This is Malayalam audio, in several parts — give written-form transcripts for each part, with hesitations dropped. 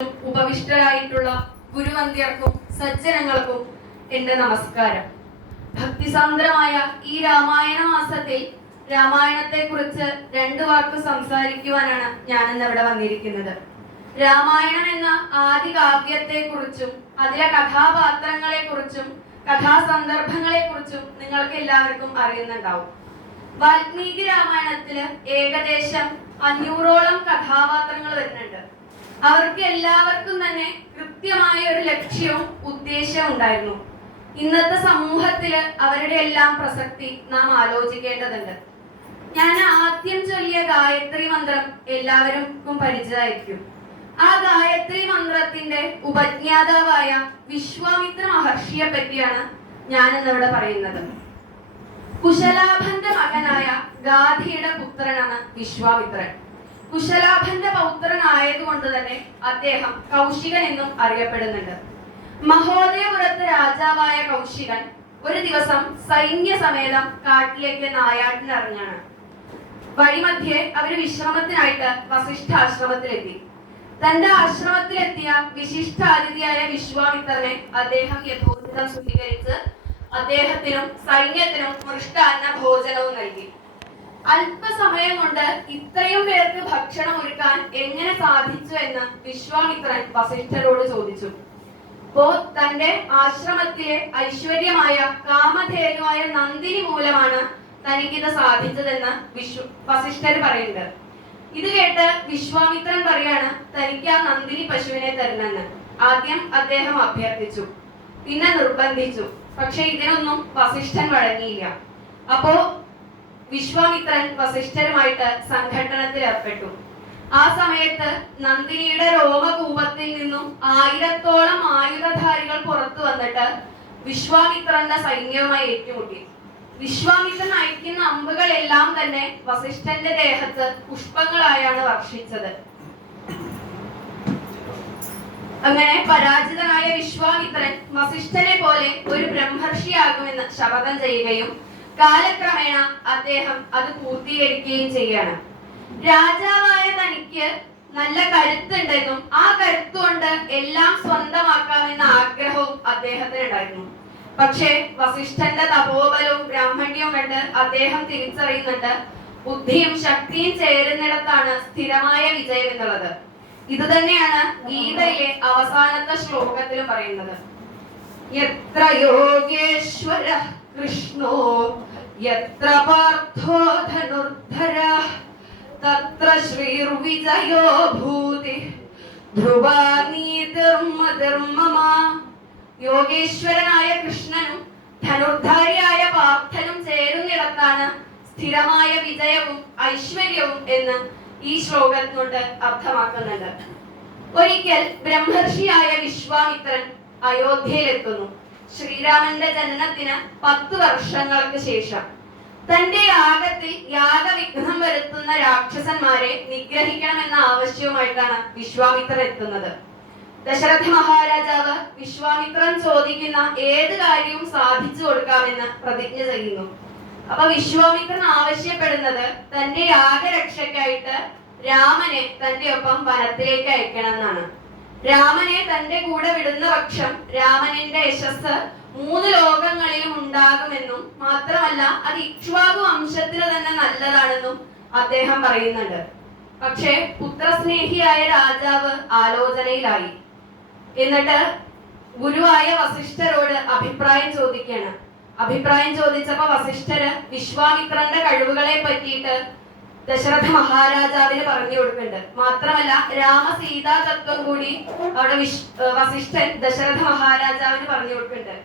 ഉപവിഷ്ടരായിട്ടുള്ള ഗുരുവന്ദ്യർക്കും സജ്ജനങ്ങൾക്കും എന്റെ നമസ്കാരം. ഭക്തിസാന്ദ്രമായ ഈ രാമായണ മാസത്തിൽ രാമായണത്തെ കുറിച്ച് 2 വാക്ക് സംസാരിക്കുവാനാണ് ഞാനിന്ന് ഇവിടെ വന്നിരിക്കുന്നത്. രാമായണം എന്ന ആദി കാവ്യത്തെ കുറിച്ചും അതിലെ കഥാപാത്രങ്ങളെ കുറിച്ചും കഥാസന്ദർഭങ്ങളെ കുറിച്ചും നിങ്ങൾക്ക് എല്ലാവർക്കും അറിയുന്നുണ്ടാവും. വാൽമീകി രാമായണത്തില് ഏകദേശം 500ഓളം കഥാപാത്രങ്ങൾ വരുന്നുണ്ട്. അവർക്ക് എല്ലാവർക്കും തന്നെ കൃത്യമായ ഒരു ലക്ഷ്യവും ഉദ്ദേശവും ഉണ്ടായിരുന്നു. ഇന്നത്തെ സമൂഹത്തില് അവരുടെ എല്ലാം പ്രസക്തി നാം ആലോചിക്കേണ്ടതുണ്ട്. ഞാൻ ആദ്യം ചൊല്ലിയ ഗായത്രി മന്ത്രം എല്ലാവർക്കും പരിചയമായിരിക്കും. ആ ഗായത്രി മന്ത്രത്തിന്റെ ഉപജ്ഞാതാവായ വിശ്വാമിത്ര മഹർഷിയെ പറ്റിയാണ് ഞാൻ ഇന്നിവിടെ പറയുന്നത്. കുശലാഭന്റെ മകനായ ഗാധിയുടെ പുത്രനാണ് വിശ്വാമിത്രൻ. കുശലാഭന്റെ പൗത്രനായതുകൊണ്ട് തന്നെ അദ്ദേഹം കൗശികൻ എന്നും അറിയപ്പെടുന്നുണ്ട്. മഹോദയപുരത്ത് രാജാവായ കൗശികൻ ഒരു ദിവസം സൈന്യസമേതം കാട്ടിലേക്ക് നായാട്ടിനിറങ്ങാണ്. വഴിമധ്യേ അവര് വിശ്രമത്തിനായിട്ട് വസിഷ്ഠാശ്രമത്തിലെത്തി. തന്റെ ആശ്രമത്തിലെത്തിയ വിശിഷ്ടാതിഥിയായ വിശ്വാമിത്രനെ അദ്ദേഹം യഥോചിതം സ്വീകരിച്ച് അദ്ദേഹത്തിനും സൈന്യത്തിനും മൃഷ്ടാന്ന ഭോജനവും നൽകി. അല്പസമയം കൊണ്ട് ഇത്രയും പേർക്ക് ഭക്ഷണം ഒരുക്കാൻ എങ്ങനെ സാധിച്ചു എന്ന് വിശ്വാമിത്രൻ വസിഷ്ഠരോട് ചോദിച്ചു. അപ്പോ തന്റെ ആശ്രമത്തിലെ ഐശ്വര്യമായ കാമധേനുവായ നന്ദിനി മൂലമാണ് തനിക്കിത് സാധിച്ചതെന്ന് വസിഷ്ഠർ പറയുന്നുണ്ട്. ഇത് കേട്ട് വിശ്വാമിത്രൻ പറയാണ് തനിക്ക് ആ നന്ദിനി പശുവിനെ തരണമെന്ന്. ആദ്യം അദ്ദേഹം അഭ്യർത്ഥിച്ചു, പിന്നെ നിർബന്ധിച്ചു. പക്ഷെ ഇതിനൊന്നും വസിഷ്ഠൻ വഴങ്ങിയില്ല. അപ്പോ വിശ്വാമിത്രൻ വസിഷ്ഠരുമായിട്ട് സംഘട്ടനത്തിൽ ഏർപ്പെട്ടു. ആ സമയത്ത് നന്ദിനിയുടെ രോമകൂപത്തിൽ നിന്നും 1000ഓളം ആയുധധാരികൾ പുറത്തു വന്നിട്ട് വിശ്വാമിത്രന്റെ സൈന്യവുമായി ഏറ്റുമുട്ടി. വിശ്വാമിത്രൻ അയക്കുന്ന അമ്പുകളെല്ലാം തന്നെ വസിഷ്ഠന്റെ ദേഹത്ത് പുഷ്പങ്ങളായാണ് വർഷിച്ചത്. അങ്ങനെ പരാജിതനായ വിശ്വാമിത്രൻ വസിഷ്ഠനെ പോലെ ഒരു ബ്രഹ്മർഷിയാകുമെന്ന് ശപഥം ചെയ്യുകയും കാലക്രമേണ അദ്ദേഹം അത് പൂർത്തീകരിക്കുകയും ചെയ്യാണ്. രാജാവായ തനിക്ക് നല്ല കരുത്തുണ്ടെന്നും ആ കരുത്തുകൊണ്ട് എല്ലാം സ്വന്തമാക്കാമെന്ന ആഗ്രഹവും അദ്ദേഹത്തിന് ഉണ്ടായിരുന്നു. പക്ഷേ വസിഷ്ഠന്റെ തപോബലവും ബ്രാഹ്മണ്യവും കണ്ട് അദ്ദേഹം തിരിച്ചറിയുന്നുണ്ട് ബുദ്ധിയും ശക്തിയും ചേരുന്നിടത്താണ് സ്ഥിരമായ വിജയം എന്നുള്ളത്. ഇത് തന്നെയാണ് ഗീതയിലെ അവസാനത്തെ ശ്ലോകത്തിൽ പറയുന്നത്. യത്ര യോഗേശ്വര കൃഷ്ണോ യത്ര പാർത്ഥോ ധനുർധരഃ തത്ര ശ്രീർവിജയോ ഭൂതി ധ്രുവാ നീതിർമതിർമമ. യോഗേശ്വരനായ കൃഷ്ണനും ധനുർധാരിയായ പാർത്ഥനും ചേരുന്നിടത്താണ് സ്ഥിരമായ വിജയവും ഐശ്വര്യവും എന്ന് ഈ ശ്ലോകം കൊണ്ട് അർത്ഥമാക്കുന്നുണ്ട്. ഒരിക്കൽ ബ്രഹ്മർഷിയായ വിശ്വാമിത്രൻ അയോധ്യയിലെത്തുന്നു. ശ്രീരാമന്റെ ജനനത്തിന് 10 വർഷങ്ങൾക്ക് ശേഷം തന്റെ യാഗത്തിൽ യാഗവിഘ്നം വരുത്തുന്ന രാക്ഷസന്മാരെ നിഗ്രഹിക്കണമെന്ന ആവശ്യവുമായിട്ടാണ് വിശ്വാമിത്രൻ എത്തുന്നത്. ദശരഥ മഹാരാജാവ് വിശ്വാമിത്രൻ ചോദിക്കുന്ന ഏത് കാര്യവും സാധിച്ചു കൊടുക്കാമെന്ന് പ്രതിജ്ഞ ചെയ്യുന്നു. അപ്പൊ വിശ്വാമിത്രൻ ആവശ്യപ്പെടുന്നത് തന്റെ യാഗരക്ഷയ്ക്കായിട്ട് രാമനെ തന്റെ ഒപ്പം വനത്തിലേക്ക് അയക്കണം എന്നാണ്. രാമനെ തന്റെ കൂടെ വിടുന്ന പക്ഷം രാമനിന്റെ യശസ് 3 ലോകങ്ങളിലും ഉണ്ടാകുമെന്നും മാത്രമല്ല അത് ഇക്ഷ്വാകു വംശത്തിന് തന്നെ നല്ലതാണെന്നും അദ്ദേഹം പറയുന്നുണ്ട്. പക്ഷേ പുത്രസ്നേഹിയായ രാജാവ് ആലോചനയിലായി. എന്നിട്ട് ഗുരുവായ വസിഷ്ഠരോട് അഭിപ്രായം ചോദിക്കുകയാണ്. അഭിപ്രായം ചോദിച്ചപ്പോ വസിഷ്ഠര് വിശ്വാമിത്രന്റെ കഴിവുകളെ പറ്റിയിട്ട് ദശരഥ മഹാരാജാവിന് പറഞ്ഞു കൊടുക്കുന്നുണ്ട്. മാത്രമല്ല രാമസീതാ തത്വം കൂടി അവിടെ വസിഷ്ഠൻ ദശരഥ മഹാരാജാവിന് പറഞ്ഞു കൊടുക്കുന്നുണ്ട്.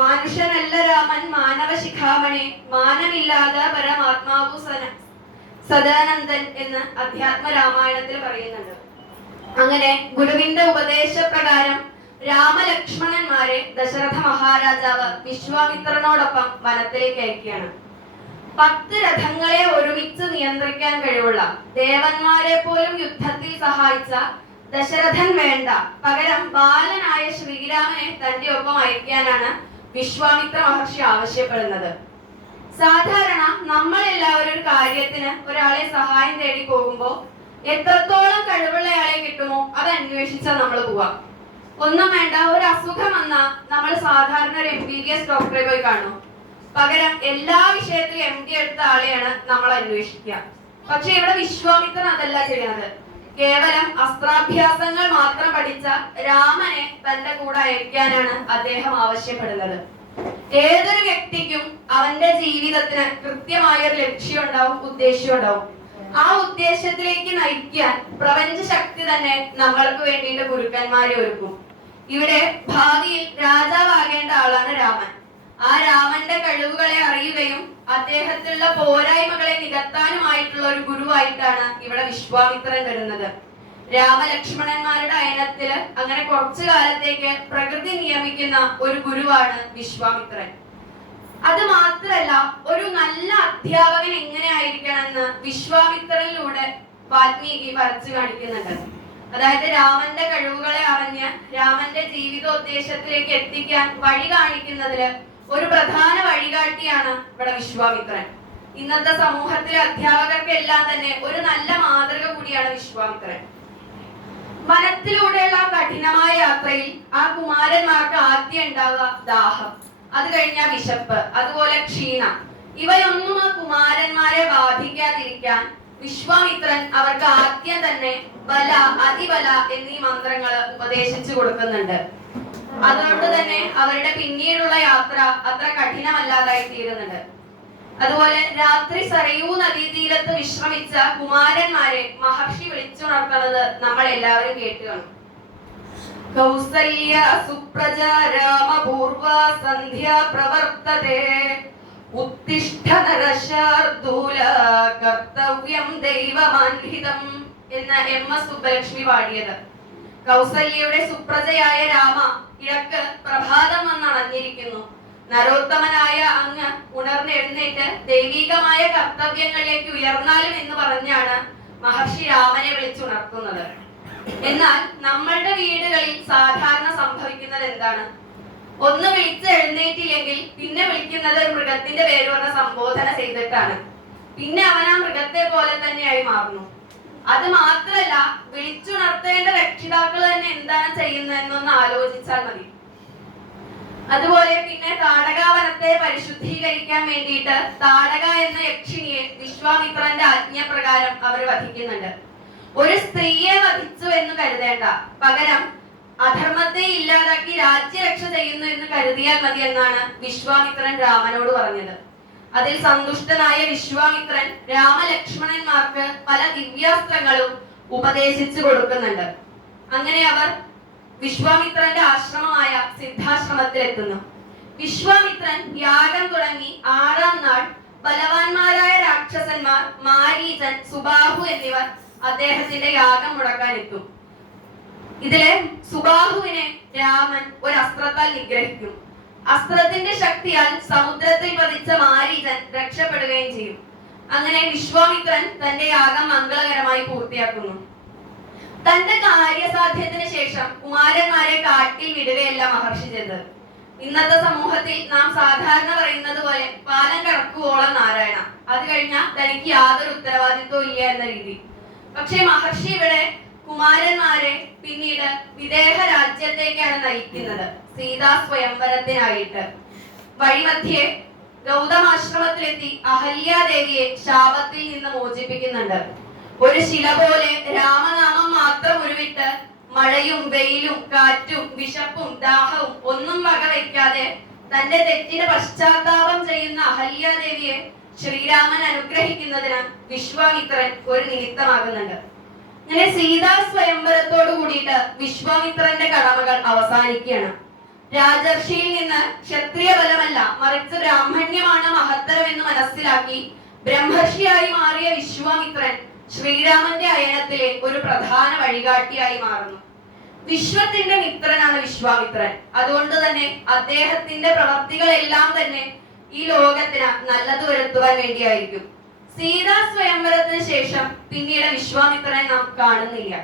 മാനുഷനല്ല രാമൻ മാനവ ശിഖാമണി മാനമില്ലാതെ പരമാത്മാവു സദാനന്ദൻ എന്ന് അധ്യാത്മ രാമായണത്തിൽ പറയുന്നുണ്ട്. അങ്ങനെ ഗുരുവിന്റെ ഉപദേശപ്രകാരം രാമലക്ഷ്മണന്മാരെ ദശരഥ മഹാരാജാവ് വിശ്വാമിത്രനോടൊപ്പം വനത്തിലേക്ക് അയക്കുകയാണ്. 10 രഥങ്ങളെ ഒരുമിച്ച് നിയന്ത്രിക്കാൻ കഴിവുള്ള ദേവന്മാരെ പോലും യുദ്ധത്തിൽ സഹായിച്ച ദശരഥൻ വേണ്ട, പകരം ബാലനായ ശ്രീരാമനെ തന്റെ ഒപ്പം അയക്കാനാണ് വിശ്വാമിത്ര മഹർഷി ആവശ്യപ്പെടുന്നത്. സാധാരണ നമ്മൾ എല്ലാവരും ഒരു കാര്യത്തിന് ഒരാളെ സഹായം തേടി പോകുമ്പോൾ എത്രത്തോളം കഴിവുള്ളയാളെ കിട്ടുമോ അത് അന്വേഷിച്ചാൽ നമ്മൾ പോവാം. ഒന്നും വേണ്ട, ഒരു അസുഖം വന്നാൽ നമ്മൾ സാധാരണ ഒരു MBBS ഡോക്ടറെ പോയി കാണും. പകരം എല്ലാ വിഷയത്തിലും MD എടുത്ത ആളെയാണ് നമ്മൾ അന്വേഷിക്കുക. പക്ഷെ ഇവിടെ വിശ്വാമിത്രൻ അതല്ല ചെയ്യുന്നത്. കേവലം അസ്ത്രാഭ്യാസങ്ങൾ മാത്രം പഠിച്ച രാമനെ തന്റെ കൂടെ അയക്കാനാണ് അദ്ദേഹം ആവശ്യപ്പെടുന്നത്. ഏതൊരു വ്യക്തിക്കും അവന്റെ ജീവിതത്തിന് കൃത്യമായ ഒരു ലക്ഷ്യം ഉണ്ടാവും, ഉദ്ദേശ്യം ഉണ്ടാവും. ആ ഉദ്ദേശത്തിലേക്ക് നയിക്കാൻ പ്രപഞ്ച ശക്തി തന്നെ നമ്മൾക്ക് വേണ്ടിയിട്ട് ഗുരുക്കന്മാരെ ഒരുക്കും. ഇവിടെ ഭാവിയിൽ രാജാവാകേണ്ട ആളാണ് രാമൻ. ആ രാമന്റെ കഴിവുകളെ അറിയുകയും അദ്ദേഹത്തിലുള്ള പോരായ്മകളെ നികത്താനുമായിട്ടുള്ള ഒരു ഗുരുവായിട്ടാണ് ഇവിടെ വിശ്വാമിത്രൻ വരുന്നത്. രാമലക്ഷ്മണന്മാരുടെ അയനത്തില് അങ്ങനെ കുറച്ചു കാലത്തേക്ക് പ്രകൃതി നിയമിക്കുന്ന ഒരു ഗുരുവാണ് വിശ്വാമിത്രൻ. അത് മാത്രല്ല, ഒരു നല്ല അധ്യാപകൻ എങ്ങനെ ആയിരിക്കണമെന്ന് വിശ്വാമിത്രനിലൂടെ വാൽമീകി വരച്ചു കാണിക്കുന്നുണ്ട്. അതായത് രാമന്റെ കഴിവുകളെ അറിഞ്ഞ് രാമന്റെ ജീവിതോദ്ദേശത്തിലേക്ക് എത്തിക്കാൻ വഴി കാണിക്കുന്നതില് ഒരു പ്രധാന വഴികാട്ടിയാണ് ഇവിടെ വിശ്വാമിത്രൻ. ഇന്നത്തെ സമൂഹത്തിലെ അധ്യാപകർക്കെല്ലാം തന്നെ ഒരു നല്ല മാതൃക കൂടിയാണ് വിശ്വാമിത്രൻ. വനത്തിലൂടെയുള്ള കഠിനമായ യാത്രയിൽ ആ കുമാരന്മാർക്ക് ആദ്യം ഉണ്ടാവുക ദാഹം, അത് കഴിഞ്ഞാൽ വിശപ്പ്, അതുപോലെ ക്ഷീണം. ഇവയൊന്നും ആ കുമാരന്മാരെ ബാധിക്കാതിരിക്കാൻ വിശ്വാമിത്രൻ അവർക്ക് ആദ്യം തന്നെ ബല, അതിബല എന്നീ മന്ത്രങ്ങൾ ഉപദേശിച്ചു കൊടുക്കുന്നുണ്ട്. അതുകൊണ്ട് തന്നെ അവരുടെ പിന്നീടുള്ള യാത്ര അത്ര കഠിനമല്ലാതായി തീരുന്നുണ്ട്. അതുപോലെ രാത്രി സരയൂ നദീതീരത്ത് വിശ്രമിച്ച കുമാരന്മാരെ മഹർഷി വിളിച്ചുണർത്തുന്നത് നമ്മൾ എല്ലാവരും കേട്ടു കാണും. കൗസല്യ സുപ്രജ രാമപൂർവ സന്ധ്യ പ്രവർത്തതേ ഉത്തിഷ്ഠ നരശാർദൂല കർത്തവ്യം ദൈവമാൻഹിതം എന്ന MS സുബ്ബലക്ഷ്മി പാടിയത്. കൗസല്യയുടെ സുപ്രജയായ രാമ, കിഴക്ക് പ്രഭാതം വന്നണഞ്ഞിരിക്കുന്നു. നരോത്തമനായ അങ്ങ് ഉണർന്നെഴുന്നേറ്റ് ദൈവികമായ കർത്തവ്യങ്ങളിലേക്ക് ഉയർന്നാലും എന്ന് പറഞ്ഞാണ് മഹർഷി രാമനെ വിളിച്ചുണർത്തുന്നത്. എന്നാൽ നമ്മളുടെ വീടുകളിൽ സാധാരണ സംഭവിക്കുന്നത് എന്താണ്? ഒന്ന് വിളിച്ച് എഴുന്നേറ്റില്ലെങ്കിൽ പിന്നെ വിളിക്കുന്നത് ഒരു മൃഗത്തിന്റെ പേര് പറഞ്ഞ സംബോധന ചെയ്തിട്ടാണ്. പിന്നെ അവൻ ആ മൃഗത്തെ പോലെ തന്നെയായി മാറുന്നു. അത് മാത്രല്ല, വിളിച്ചുണർത്തേണ്ട രക്ഷിതാക്കൾ തന്നെ എന്താണ് ചെയ്യുന്നതെന്നൊന്ന് ആലോചിച്ചാൽ മതി. അതുപോലെ പിന്നെ താടകാവനത്തെ പരിശുദ്ധീകരിക്കാൻ വേണ്ടിയിട്ട് താടക എന്ന യക്ഷിണിയെ വിശ്വാമിത്രന്റെ ആജ്ഞപ്രകാരം അവർ വധിക്കുന്നുണ്ട്. ഒരു സ്ത്രീയെ വധിച്ചു എന്ന് കരുതേണ്ട, പകരം അധർമ്മത്തെ ഇല്ലാതാക്കി രാജ്യരക്ഷ ചെയ്യുന്നു എന്ന് കരുതിയാൽ മതി എന്നാണ് വിശ്വാമിത്രൻ രാമനോട് പറഞ്ഞത്. അതിൽ സന്തുഷ്ടനായ വിശ്വാമിത്രൻ രാമലക്ഷ്മണന്മാർക്ക് പല ദിവ്യാസ്ത്രങ്ങളും ഉപദേശിച്ചു കൊടുക്കുന്നുണ്ട്. അങ്ങനെ അവർ വിശ്വാമിത്രന്റെ ആശ്രമമായ സിദ്ധാശ്രമത്തിലെത്തുന്നു. വിശ്വാമിത്രൻ യാഗം തുടങ്ങി 6-ാം നാൾ ബലവാന്മാരായ രാക്ഷസന്മാർ മാരീചൻ, സുബാഹു എന്നിവർ അദ്ദേഹത്തിന്റെ യാഗം മുടക്കാൻ എത്തും. ഇതിലെ സുബാഹുവിനെ രാമൻ ഒരു അസ്ത്രത്താൽ നിഗ്രഹിക്കും. അസ്ത്രത്തിന്റെ ശക്തിയാൽ സമുദ്രത്തിൽ പതിച്ച മാരീചൻ രക്ഷപ്പെടുകയും ചെയ്യും. അങ്ങനെ വിശ്വാമിത്രൻ തന്റെ യാഗം മംഗളകരമായി പൂർത്തിയാക്കുന്നു. തന്റെ കാര്യസാധ്യത്തിന് ശേഷം കുമാരന്മാരെ കാട്ടിൽ വിടുകയല്ല മഹർഷി ചെയ്തത്. ഇന്നത്തെ സമൂഹത്തിൽ നാം സാധാരണ പറയുന്നത് പോലെ പാലം കടക്കുവോളം നാരായണ, അത് കഴിഞ്ഞാൽ തനിക്ക് യാതൊരു ഉത്തരവാദിത്വവും ഇല്ല എന്ന രീതി. പക്ഷെ മഹർഷി ഇവിടെ കുമാരന്മാരെ പിന്നീട് വിദേഹ രാജ്യത്തേക്കാണ് നയിക്കുന്നത്, സീതാ സ്വയംവരത്തിനായിട്ട്. വഴിമധ്യേ ഗൗതമാശ്രമത്തിലെത്തി അഹല്യാദേവിയെ ശാപത്തിൽ നിന്ന് മോചിപ്പിക്കുന്നുണ്ട്. ഒരു ശില പോലെ രാമനാമം മാത്രം ഉരുവിട്ട് മഴയും വെയിലും കാറ്റും വിശപ്പും ദാഹവും ഒന്നും വകവയ്ക്കാതെ തന്റെ തെറ്റിന് പശ്ചാത്താപം ചെയ്യുന്ന അഹല്യാദേവിയെ ശ്രീരാമൻ അനുഗ്രഹിക്കുന്നതിന് വിശ്വാമിത്രൻ ഒരു നിമിത്തമാകുന്നുണ്ട്. അങ്ങനെ സീതാ സ്വയംവരത്തോടു കൂടിയിട്ട് വിശ്വാമിത്രന്റെ കടമകൾ അവസാനിക്കുകയാണ്. രാജർഷിയിൽ നിന്ന് ക്ഷത്രിയ ബലമല്ല, മറിച്ച് ബ്രാഹ്മണ്യമാണ് മഹത്തരം എന്ന് മനസ്സിലാക്കി ബ്രഹ്മർഷിയായി മാറിയ വിശ്വാമിത്രൻ ശ്രീരാമന്റെ അയനത്തിലെ ഒരു പ്രധാന വഴികാട്ടിയായി മാറുന്നു. വിശ്വത്തിന്റെ മിത്രനാണ് വിശ്വാമിത്രൻ. അതുകൊണ്ട് തന്നെ അദ്ദേഹത്തിന്റെ പ്രവർത്തികളെല്ലാം തന്നെ ഈ ലോകത്തിന് നല്ലത് വരുത്തുവാൻ വേണ്ടിയായിരിക്കും. സീതാ സ്വയംവരത്തിന് ശേഷം പിന്നീട് വിശ്വാമിത്രനെ നാം കാണുന്നില്ല.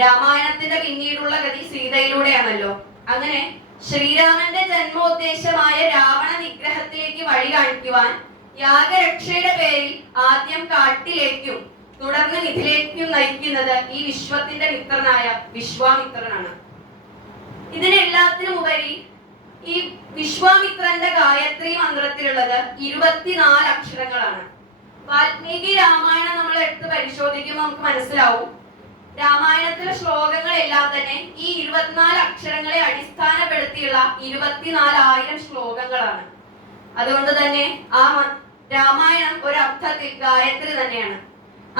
രാമായണത്തിന്റെ പിന്നീടുള്ള ഗതി സീതയിലൂടെയാണല്ലോ. അങ്ങനെ ശ്രീരാമന്റെ ജന്മോദ്ദേശമായ രാവണ നിഗ്രഹത്തിലേക്ക് വഴി കാണിക്കുവാൻ യാഗരക്ഷയുടെ പേരിൽ ആദ്യം കാട്ടിലേക്കും തുടർന്ന് ഇതിലേക്കും നയിക്കുന്നത് ഈ വിശ്വത്തിന്റെ മിത്രനായ വിശ്വാമിത്രനാണ്. ഇതിനെല്ലാത്തിനും ഉപരി ഈ വിശ്വാമിത്രന്റെ ഗായത്രി മന്ത്രത്തിലുള്ളത് 24 അക്ഷരങ്ങളാണ്. വാൽമീകി രാമായണം നമ്മൾ എടുത്ത് പരിശോധിക്കുമ്പോൾ നമുക്ക് മനസ്സിലാവും, രാമായണത്തിലെ ശ്ലോകങ്ങളെല്ലാം തന്നെ ഈ 24 അക്ഷരങ്ങളെ അടിസ്ഥാനപ്പെടുത്തിയുള്ള 24,000 ശ്ലോകങ്ങളാണ്. അതുകൊണ്ട് തന്നെ ആ രാമായണം ഒരർത്ഥത്തിൽ ഗായത്രി തന്നെയാണ്.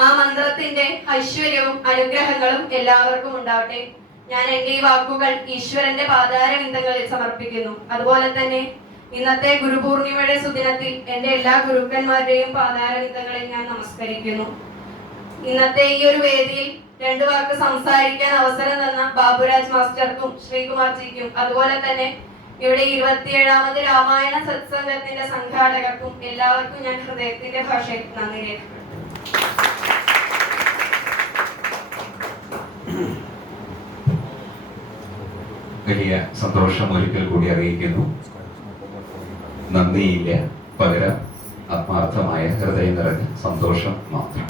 ആ മന്ത്രത്തിന്റെ ഐശ്വര്യവും അനുഗ്രഹങ്ങളും എല്ലാവർക്കും ഉണ്ടാവട്ടെ. ഞാൻ എന്റെ ഈ വാക്കുകൾ ഈശ്വരന്റെ പാതാരവിന്ദങ്ങളിൽ സമർപ്പിക്കുന്നു. അതുപോലെ തന്നെ ഇന്നത്തെ ഗുരുപൂർണിമയുടെ സുദിനത്തിൽ എന്റെ എല്ലാ ഗുരുക്കന്മാരുടെയും പാതാരവിന്ദങ്ങളിൽ ഞാൻ നമസ്കരിക്കുന്നു. ഇന്നത്തെ ഈ ഒരു വേദിയിൽ 2 വാക്ക് സംസാരിക്കാൻ അവസരം തന്ന ബാബുരാജ് മാസ്റ്റർക്കും ശ്രീകുമാർജിക്കും, അതുപോലെ തന്നെ ഇവിടെ 27ാമത് രാമായണ സത്സംഗത്തിന്റെ സംഘാടകർക്കും എല്ലാവർക്കും ഞാൻ ഹൃദയത്തിന്റെ ഭാഷയിൽ നന്ദി രേഖപ്പെടുത്തുന്നു. വലിയ സന്തോഷം ഒരിക്കൽ കൂടി അറിയിക്കുന്നു. നന്ദിയില്ല, പകരം ആത്മാർത്ഥമായ ഹൃദയം നിറഞ്ഞ സന്തോഷം മാത്രം.